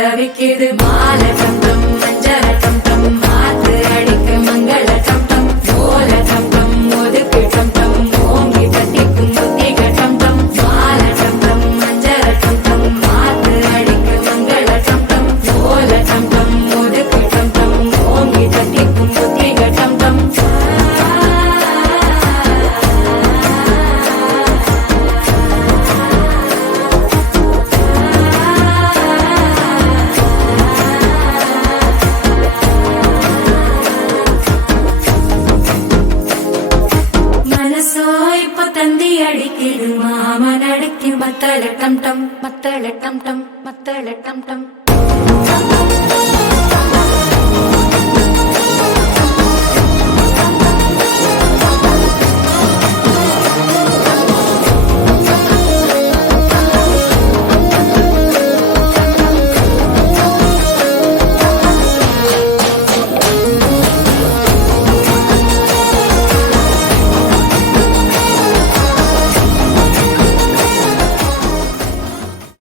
தவிக்குது மால டம் டம் மஞ்சள டம் டம் மாத்து அடிக்க மங்கள டம் டம் ஓல டம் டம் ஒதுக்கு டம் டம் ஓங்கி தட்டிக்கும் புத்திக டம் டம் மால டம் டம் மஞ்சள டம் டம் மாத்து அடிக்க மங்கள டம் டம் ஓல டம் டம் ஒதுக்கு டம் டம் ஓங்கி தட்டிக்கும் புத்திக டம் டம் தந்தி அடிக்குது மாமன் அடிக்கு மத்தள டம் டம் மத்தள டம் டம் மத்தள டம் டம்